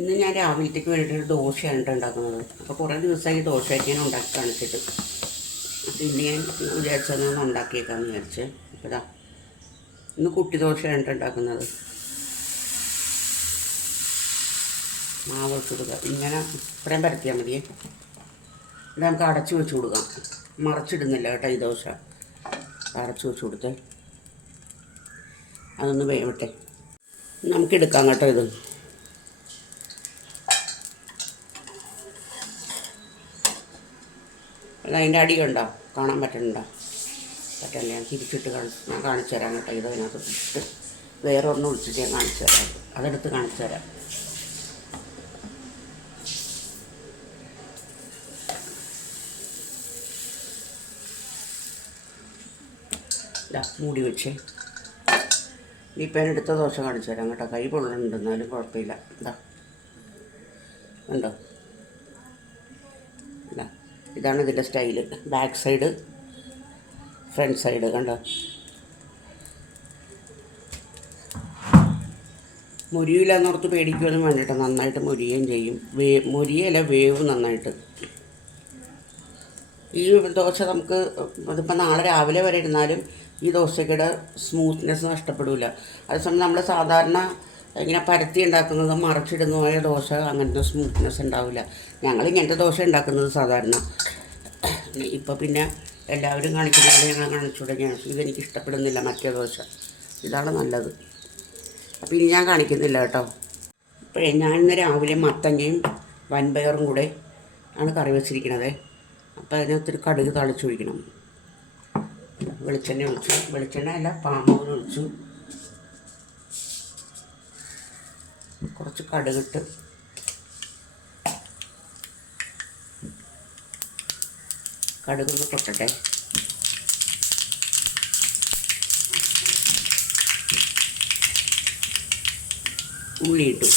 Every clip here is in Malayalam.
ഇന്ന് ഞാൻ രാവിലത്തേക്ക് വേണ്ടിയിട്ട് ദോശയാണ് ഉണ്ടാക്കുന്നത്. അപ്പോൾ കുറേ ദിവസമായി ദോശയൊക്കെ ഞാൻ ഉണ്ടാക്കി കാണിച്ചിട്ട്. അപ്പോൾ ഇന്ന് ഞാൻ വിചാരിച്ചതൊന്ന് ഉണ്ടാക്കിയേക്കാമെന്ന് വിചാരിച്ച്. അപ്പോൾ ഇതാ ഇന്ന് കുട്ടി ദോശയാണ് ഉണ്ടാക്കുന്നത്. മാവ് വെച്ച് കൊടുക്കുക. ഇങ്ങനെ ഇത്രയും പരത്തിയാൽ മതിയേ. ഇത് നമുക്ക് അടച്ചു വെച്ച് കൊടുക്കാം. മറച്ചിടുന്നില്ല കേട്ടോ ഈ ദോശ. അടച്ചു വെച്ച് കൊടുത്തേ. അതൊന്ന് വേവട്ടെ. നമുക്കെടുക്കാം കേട്ടോ ഇത്. അല്ല അതിൻ്റെ അടി കണ്ടോ? കാണാൻ പറ്റുന്നുണ്ടോ? പറ്റില്ല. ഞാൻ തിരിച്ചിട്ട് ഞാൻ കാണിച്ചു തരാം കേട്ടോ. ഇത് അതിനകത്ത് ഇട്ട് വേറെ ഒരെണ്ണം ഒഴിച്ചിട്ട് ഞാൻ കാണിച്ചു തരാം. അതെടുത്ത് കാണിച്ചു തരാം. ഇതാ മൂടി വെച്ചേ. ഇപ്പം എടുത്ത ദോശ കാണിച്ചു തരാം കേട്ടോ. കൈ പൊള്ളുന്നുണ്ട്, എന്നാലും കുഴപ്പമില്ല. ഇതാ ഉണ്ടോ? ഇതാ ഇതാണ് ഇതിൻ്റെ style. Back side, front side കണ്ടോ? മുരിയില്ലെന്നോർത്ത് പേടിക്കുമെന്നും വേണ്ടിയിട്ട് നന്നായിട്ട് മുരിയുകയും ചെയ്യും. മുരിയല്ല, വേവ് നന്നായിട്ട്. ഈ ദോശ നമുക്ക് അതിപ്പോൾ നാളെ രാവിലെ വരെ ഇരുന്നാലും ഈ ദോശയ്ക്കയുടെ സ്മൂത്ത്നെസ് നഷ്ടപ്പെടില്ല. അതേസമയം നമ്മൾ സാധാരണ ഇങ്ങനെ പരത്തി ഉണ്ടാക്കുന്നത്, മറച്ചിടുന്നതായ ദോശ അങ്ങനത്തെ സ്മൂത്ത്നെസ് ഉണ്ടാവില്ല. ഞങ്ങൾ ഇങ്ങനത്തെ ദോശ ഉണ്ടാക്കുന്നത് സാധാരണ. ഇപ്പോൾ പിന്നെ എല്ലാവരും കാണിക്കുന്നത് ഞങ്ങൾ കാണിച്ചു തുടങ്ങിയാണ്. ഇതെനിക്ക് ഇഷ്ടപ്പെടുന്നില്ല, മറ്റേ ദോശ. ഇതാണ് നല്ലത്. അപ്പോൾ ഇനി ഞാൻ കാണിക്കുന്നില്ല കേട്ടോ. ഇപ്പോൾ ഞാൻ ഇന്ന് രാവിലെ മത്തങ്ങയും വൻപയറും കൂടെ ആണ് കറി വെച്ചിരിക്കുന്നത്. അപ്പോൾ അതിനകത്തൊരു കടുക് താളിച്ചൊഴിക്കണം. വെളിച്ചെണ്ണ ഒഴിച്ചു. വെളിച്ചെണ്ണ അല്ല, പാം ഓയിൽ ഒഴിച്ചു. കുറച്ച് കടുകിട്ട് കടുകൊന്ന് പൊട്ടട്ടെ. ഉള്ളി ഇട്ടു.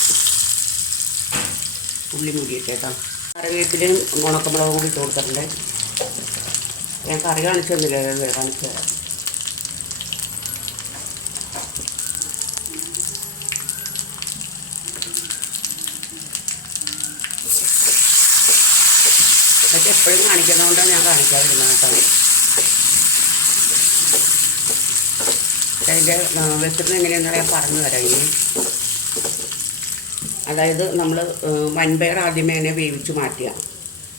ഉള്ളി മുരിയിട്ടേട്ടോ. കറിവേപ്പിലയും ഉണക്കമുളകും കൂടി ഇട്ട് കൊടുത്തിട്ടുണ്ട്. ഞാൻ കറി കാണിച്ചു തന്നില്ല, കാണിച്ചു തരാം. ഇതൊക്കെ എപ്പോഴും കാണിക്കുന്നതുകൊണ്ടാണ് ഞാൻ കാണിക്കാതിരുന്നത് കേട്ടോ. അതിൻ്റെ വെക്കുന്നത് എങ്ങനെയാണെന്ന് ഞാൻ പറഞ്ഞു തരാം ഇനി. അതായത് നമ്മൾ വൻപയർ ആദ്യമേ തന്നെ വേവിച്ച് മാറ്റുക.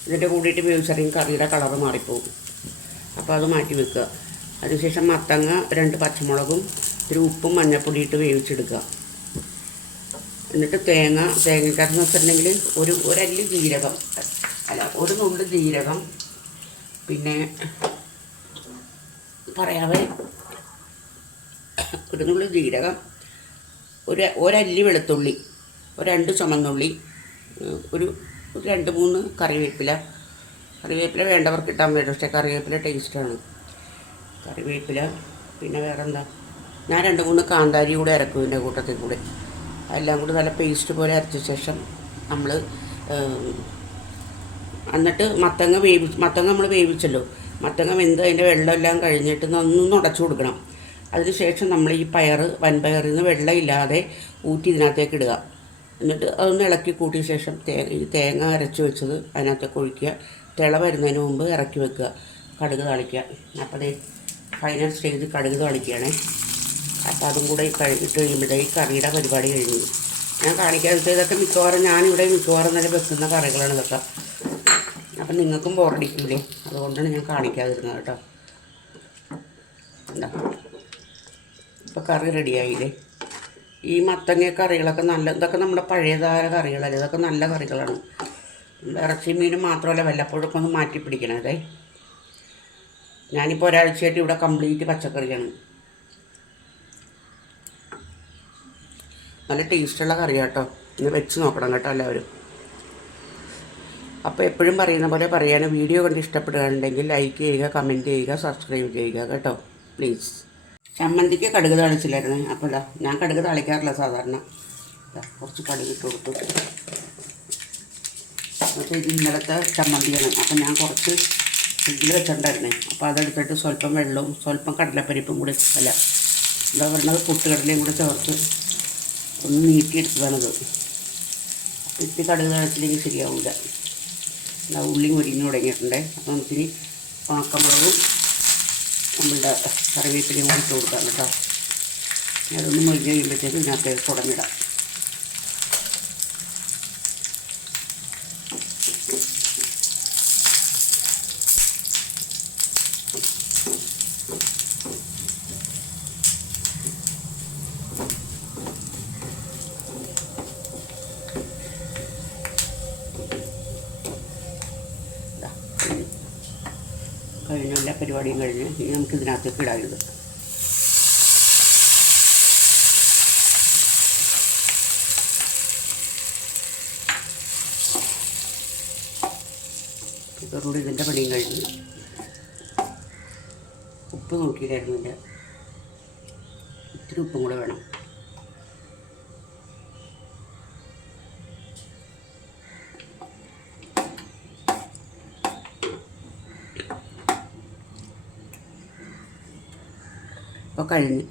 ഇതിൻ്റെ കൂടിയിട്ട് വേവിച്ചറിയും കറിയുടെ കളറ് മാറിപ്പോകും. അപ്പോൾ അത് മാറ്റി വെക്കുക. അതിനുശേഷം മത്തങ്ങ 2 പച്ചമുളകും ഒരു ഉപ്പും മഞ്ഞൾപ്പൊടി ഇട്ട് വേവിച്ചെടുക്കുക. എന്നിട്ട് തേങ്ങക്കകത്ത് വെച്ചിട്ടുണ്ടെങ്കിൽ ഒരല്ലി ജീരകം, അല്ല ഒരു നുള്ളി ജീരകം, പിന്നെ പറയാവേ, ഒരു നുള്ളി ജീരകം, ഒരല്ലി വെളുത്തുള്ളി, 2 ചുമന്നുള്ളി, ഒരു 2-3 കറിവേപ്പില. കറിവേപ്പില വേണ്ടവർക്ക് ഇട്ടാൻ പറ്റും, പക്ഷേ കറിവേപ്പില ടേസ്റ്റാണ്. കറിവേപ്പില, പിന്നെ വേറെന്താ, ഞാൻ 2-3 കാന്താരി കൂടെ ഇറക്കും ഇതിൻ്റെ കൂട്ടത്തിൽ കൂടെ. എല്ലാം കൂടി നല്ല പേസ്റ്റ് പോലെ അരച്ച ശേഷം നമ്മൾ എന്നിട്ട് മത്തങ്ങ നമ്മൾ വേവിച്ചല്ലോ. മത്തങ്ങ വെന്ത് അതിൻ്റെ വെള്ളമെല്ലാം കഴിഞ്ഞിട്ട് ഒന്നൊന്ന് ഉടച്ചു കൊടുക്കണം. അതിനുശേഷം നമ്മൾ ഈ വൻപയറിൽ നിന്ന് വെള്ളമില്ലാതെ ഊറ്റി ഇതിനകത്തേക്ക് ഇടുക. എന്നിട്ട് അതൊന്ന് ഇളക്കി കൂട്ടിയ ശേഷം തേങ്ങ അരച്ച് വെച്ചത് അതിനകത്തേക്ക് ഒഴിക്കുക. തിള വരുന്നതിന് മുമ്പ് ഇറക്കി വെക്കുക. കടുക് താളിക്കുക. അപ്പോൾ അതേ ഫൈനൽ സ്റ്റേജ് കടുക് താളിക്കുകയാണേ. അപ്പോൾ അതും കൂടെ ഇട്ട് കഴിയുമ്പോഴേ ഈ കറിയുടെ പരിപാടി കഴിഞ്ഞു. ഞാൻ കാണിക്കാത്ത ഇതൊക്കെ ഞാനിവിടെ മിക്കവാറും നല്ല വെക്കുന്ന കറികളാണ് ഇതൊക്കെ. അപ്പം നിങ്ങൾക്കും ബോറടിക്കില്ലേ, അതുകൊണ്ടാണ് ഞാൻ കാണിക്കാതിരുന്നത് കേട്ടോ. എന്താ ഇപ്പോൾ കറി റെഡിയായില്ലേ. ഈ മത്തങ്ങ കറികളൊക്കെ ഇതൊക്കെ നമ്മുടെ പഴയതായ കറികളല്ലേ, ഇതൊക്കെ നല്ല കറികളാണ്. ഇറച്ചി മീനും മാത്രമല്ല, വല്ലപ്പോഴൊക്കെ ഒന്ന് മാറ്റി പിടിക്കണതേ. ഞാനിപ്പോൾ ഒരാഴ്ചയായിട്ട് ഇവിടെ കംപ്ലീറ്റ് പച്ചക്കറിയാണ്. നല്ല ടേസ്റ്റുള്ള കറിയാണ് കേട്ടോ. ഇന്ന് വെച്ച് നോക്കണം കേട്ടോ എല്ലാവരും. അപ്പോൾ എപ്പോഴും പറയുന്ന പോലെ പറയാണ്, വീഡിയോ കണ്ട് ഇഷ്ടപ്പെടുകയാണെങ്കിൽ ലൈക്ക് ചെയ്യുക, കമൻറ്റ് ചെയ്യുക, സബ്സ്ക്രൈബ് ചെയ്യുക കേട്ടോ പ്ലീസ്. ചമ്മന്തിക്ക് കടുക് താളിച്ചില്ലായിരുന്നു. അപ്പോൾ ഞാൻ കടുക് താളിക്കാറില്ല സാധാരണ. കുറച്ച് കടുക് ഇട്ട് കൊടുത്തു. അപ്പോൾ ഇത് ഇന്നലത്തെ ചമ്മന്തിയാണ്. അപ്പോൾ ഞാൻ കുറച്ച് ഫ്രിഡ്ജിൽ വെച്ചിട്ടുണ്ടായിരുന്നേ. അപ്പോൾ അതെടുത്തിട്ട് സ്വല്പം വെള്ളവും സ്വല്പം കടലപ്പരിപ്പും കൂടി എന്താ പറയുന്നത്, പൊട്ടുകടലയും കൂടി ചേർത്ത് ഒന്ന് നീട്ടിയെടുത്തതാണിത്. ഇത്തിരി കടുക് താളിച്ചില്ലെങ്കിൽ ശരിയാവില്ല. ഉള്ളി മുരിഞ്ഞ് തുടങ്ങിയിട്ടുണ്ട്. അപ്പോൾ നമുക്കിനി ഉണക്കമുളകും നമ്മളുടെ കറിവേപ്പിലയും കൂടി ഇട്ട് കൊടുക്കാം കേട്ടോ. അതൊന്ന് മുരിഞ്ഞ് കഴിയുമ്പോഴത്തേക്കും ഇതിനകത്ത് തുടങ്ങിടാം. കഴിഞ്ഞ എല്ലാ പരിപാടിയും കഴിഞ്ഞ് ഇനി നമുക്ക് ഇതിനകത്തേക്ക് ഇടാറുണ്ട്. ഇതോടുകൂടി ഇതിൻ്റെ പണിയും കഴിഞ്ഞ്. ഉപ്പ് നോക്കിയിട്ടായിരുന്നു ഇതിൻ്റെ, ഇത്തിരി ഉപ്പും കൂടെ വേണം. അപ്പോൾ കഴിഞ്ഞ്.